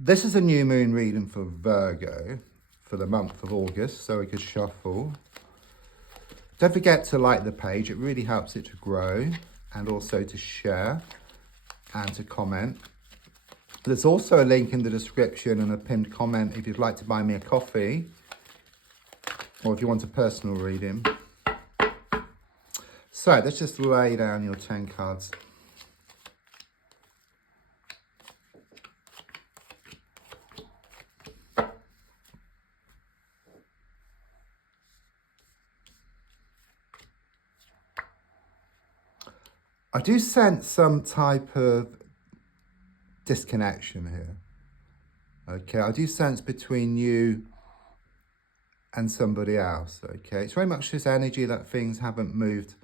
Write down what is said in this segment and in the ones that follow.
This is a new moon reading for Virgo for the month of August, so we could shuffle. Don't forget to like the page, it really helps it to grow, and also to share and to comment. There's also a link in the description and a pinned comment if you'd like to buy me a coffee or if you want a personal reading. So let's just lay down your 10 cards. I do sense some type of disconnection here. Okay, I do sense between you and somebody else. Okay, it's very much this energy that things haven't moved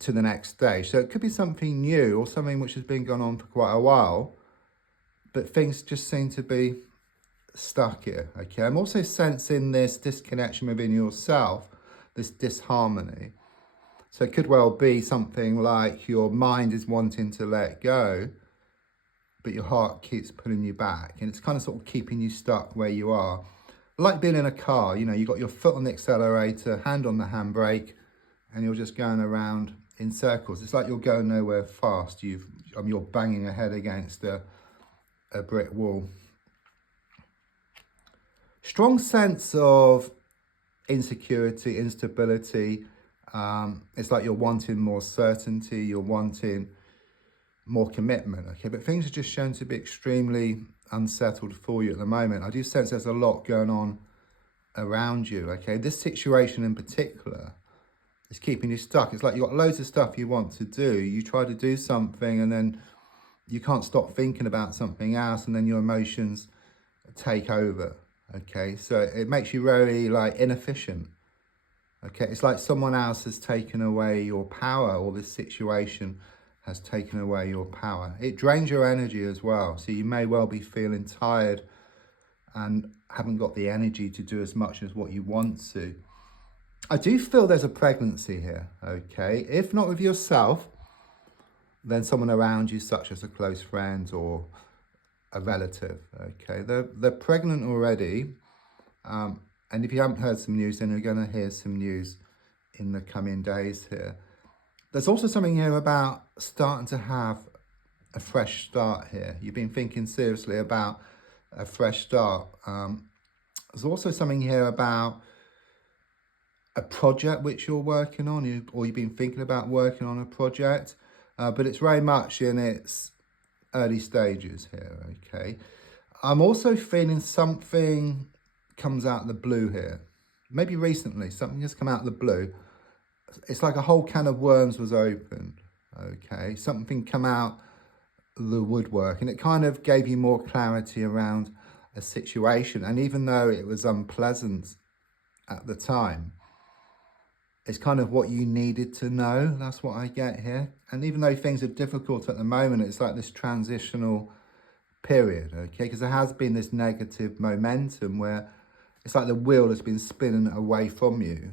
to the next stage. So it could be something new or something which has been going on for quite a while, but things just seem to be stuck here. Okay, I'm also sensing this disconnection within yourself, this disharmony. So it could well be something like your mind is wanting to let go, but your heart keeps pulling you back, and it's kind of sort of keeping you stuck where you are. Like being in a car, you know, you've got your foot on the accelerator, hand on the handbrake, and you're just going around in circles. It's like you're going nowhere fast. You're banging your head against a brick wall. Strong sense of insecurity, instability. It's like you're wanting more certainty, you're wanting more commitment, okay? But things are just shown to be extremely unsettled for you at the moment. I do sense there's a lot going on around you, okay? This situation in particular is keeping you stuck. It's like you've got loads of stuff you want to do. You try to do something and then you can't stop thinking about something else, and then your emotions take over, okay? So it makes you really like inefficient. Okay, it's like someone else has taken away your power, or this situation has taken away your power. It drains your energy as well. So you may well be feeling tired and haven't got the energy to do as much as what you want to. I do feel there's a pregnancy here, okay? If not with yourself, then someone around you, such as a close friend or a relative, okay? They're pregnant already. And if you haven't heard some news, then you're going to hear some news in the coming days here. There's also something here about starting to have a fresh start here. You've been thinking seriously about a fresh start. There's also something here about a project which you're working on, or you've been thinking about working on a project, but it's very much in its early stages here, okay? I'm also feeling something comes out of the blue here. Maybe recently, something has come out of the blue. It's like a whole can of worms was opened, okay? Something come out the woodwork, and it kind of gave you more clarity around a situation. And even though it was unpleasant at the time, it's kind of what you needed to know. That's what I get here. And even though things are difficult at the moment, it's like this transitional period, okay? Because there has been this negative momentum where it's like the wheel has been spinning away from you,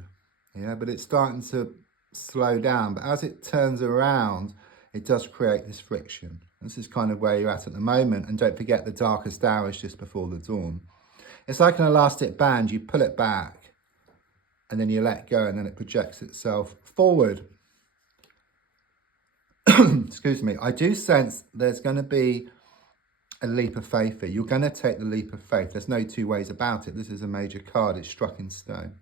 yeah, but it's starting to slow down. But as it turns around, it does create this friction. This is kind of where you're at the moment. And don't forget, the darkest hour is just before the dawn. It's like an elastic band. You pull it back and then you let go, and then it projects itself forward. Excuse me. I do sense there's going to be a leap of faith here. You're going to take the leap of faith. There's no two ways about it. This is a major card. It's struck in stone.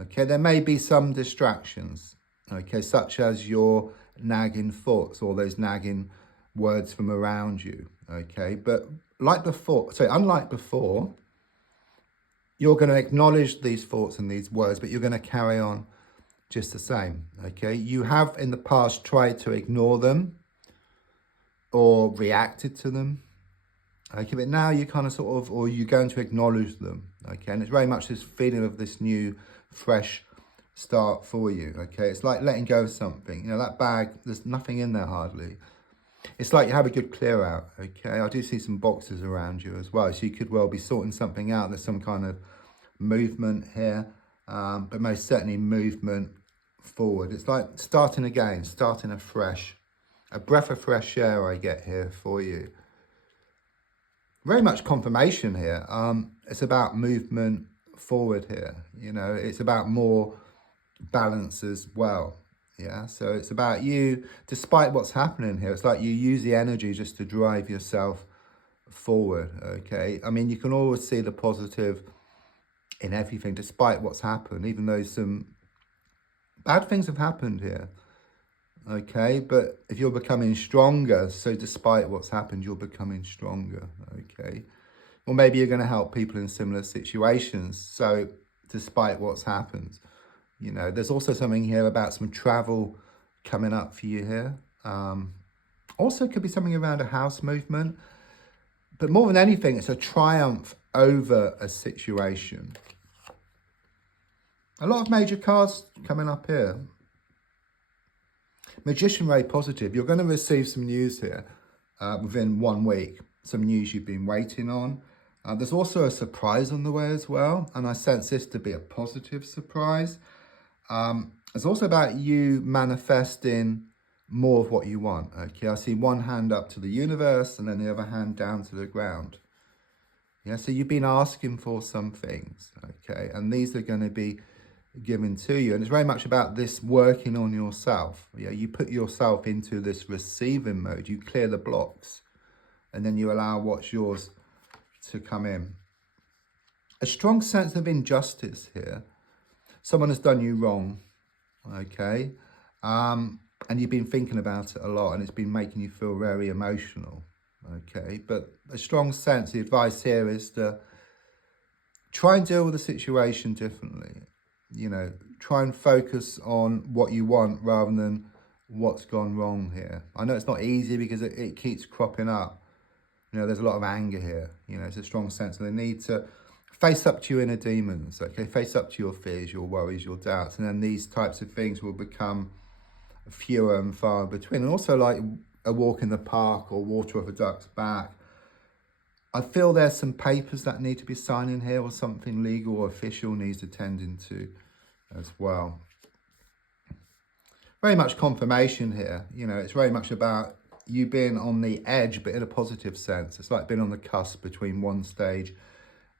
Okay, there may be some distractions, okay, such as your nagging thoughts or those nagging words from around you, okay? But unlike before, you're going to acknowledge these thoughts and these words, but you're going to carry on just the same, okay? You have in the past tried to ignore them or reacted to them, okay, but now you kind of or you're going to acknowledge them, okay? And it's very much this feeling of this new, fresh start for you, okay? It's like letting go of something. You know, that bag, there's nothing in there hardly. It's like you have a good clear out, okay? I do see some boxes around you as well, so you could well be sorting something out. There's some kind of movement here, but most certainly movement forward. It's like starting again, starting afresh. A breath of fresh air I get here for you. Very much confirmation here. It's about movement forward here. You know, it's about more balance as well. Yeah, so it's about you, despite what's happening here, it's like you use the energy just to drive yourself forward. Okay, I mean, you can always see the positive in everything, despite what's happened, even though some bad things have happened here. Okay, but if you're becoming stronger, so despite what's happened, you're becoming stronger. Okay, or maybe you're going to help people in similar situations, so despite what's happened. You know, there's also something here about some travel coming up for you here. Also could be something around a house movement, but more than anything, it's a triumph over a situation. A lot of major cards coming up here. Magician, very positive. You're going to receive some news here within 1 week. Some news you've been waiting on. There's also a surprise on the way as well. And I sense this to be a positive surprise. It's also about you manifesting more of what you want. Okay, I see one hand up to the universe and then the other hand down to the ground. Yeah, so you've been asking for some things. Okay, and these are going to be given to you, and it's very much about this working on yourself. Yeah, you put yourself into this receiving mode, you clear the blocks, and then you allow what's yours to come in. A strong sense of injustice here. Someone has done you wrong, okay, and you've been thinking about it a lot, and it's been making you feel very emotional, okay. But a strong sense, the advice here is to try and deal with the situation differently. You know, try and focus on what you want rather than what's gone wrong here. I know it's not easy because it keeps cropping up. You know, there's a lot of anger here. You know, it's a strong sense of the need to face up to your inner demons, okay? Face up to your fears, your worries, your doubts. And then these types of things will become fewer and far between. And also like a walk in the park or water off a duck's back. I feel there's some papers that need to be signing here, or something legal or official needs attending to as well. Very much confirmation here. You know, it's very much about you being on the edge, but in a positive sense. It's like being on the cusp between one stage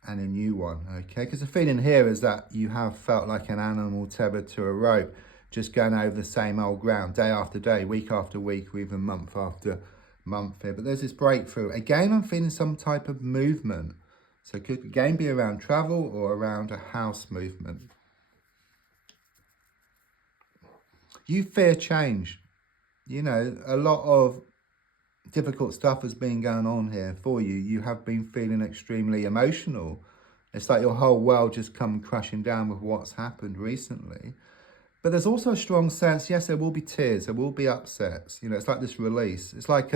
and a new one, okay? Because the feeling here is that you have felt like an animal tethered to a rope, just going over the same old ground, day after day, week after week, or even month after month here. But there's this breakthrough. Again, I'm feeling some type of movement. So it could again be around travel or around a house movement. You fear change. You know, a lot of difficult stuff has been going on here for you. You have been feeling extremely emotional. It's like your whole world just come crashing down with what's happened recently. But there's also a strong sense, yes, there will be tears, there will be upsets. You know, it's like this release. It's like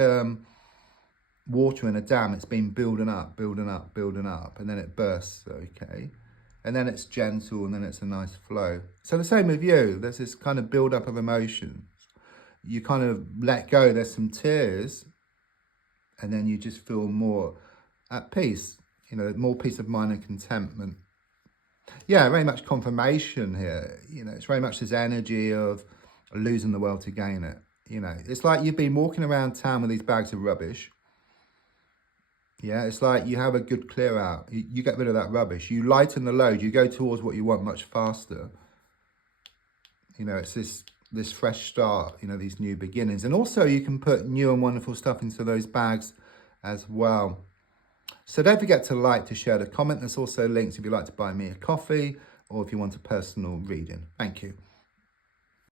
water in a dam. It's been building up, building up, building up, and then it bursts, okay? And then it's gentle, and then it's a nice flow. So the same with you. There's this kind of build-up of emotions. You kind of let go. There's some tears, and then you just feel more at peace. You know, more peace of mind and contentment. Yeah, very much confirmation here. You know, it's very much this energy of losing the world to gain it. You know, it's like you've been walking around town with these bags of rubbish. Yeah, it's like you have a good clear out. You get rid of that rubbish. You lighten the load. You go towards what you want much faster. You know, it's this fresh start, you know, these new beginnings. And also you can put new and wonderful stuff into those bags as well. So don't forget to like, to share, to comment. There's also links if you'd like to buy me a coffee or if you want a personal reading. Thank you.